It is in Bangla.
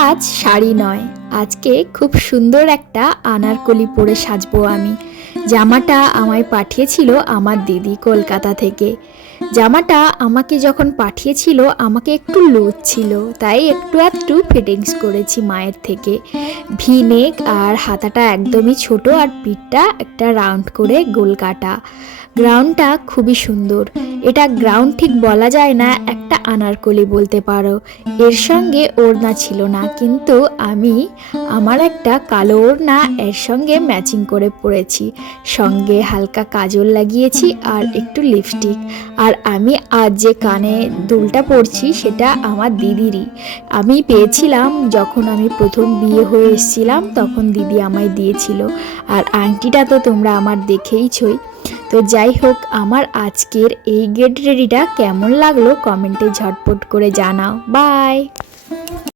আজ শাড়ি নয়, আজকে খুব সুন্দর একটা আনারকলি পরে সাজবো আমি। জামাটা আমায় পাঠিয়েছিল আমার দিদি কলকাতা থেকে। জামাটা আমাকে যখন পাঠিয়েছিল আমাকে একটু লুজ ছিল, তাই একটু ফিটিংস করেছি মায়ের থেকে। ভি নেক আর হাতাটা একদমই ছোট আর পিঠটা একটা রাউন্ড করে গোল কাটা। গ্রাউন্ডটা খুবই সুন্দর। এটা গ্রাউন্ড ঠিক বলা যায় না, একটা আনারকলি বলতে পারো। এর সঙ্গে ওড়না ছিল না, কিন্তু আমি আমার একটা কালো ওড়না এর সঙ্গে ম্যাচিং করে পরেছি। সঙ্গে হালকা কাজল লাগিয়েছি আর একটু লিপস্টিক। আর আমি আজ যে কানে দুলটা পরছি সেটা আমার দিদিরই। আমি পেয়েছিলাম যখন আমি প্রথম বিয়ে হয়ে এসেছিলাম, তখন দিদি আমায় দিয়েছিল। আর আংটিটা তো তোমরা আমার দেখেইছই। তো যাই হোক, আমার আজকের এই গেট রেডিটা কেমন লাগলো কমেন্টে ঝটপট করে জানাও। বাই।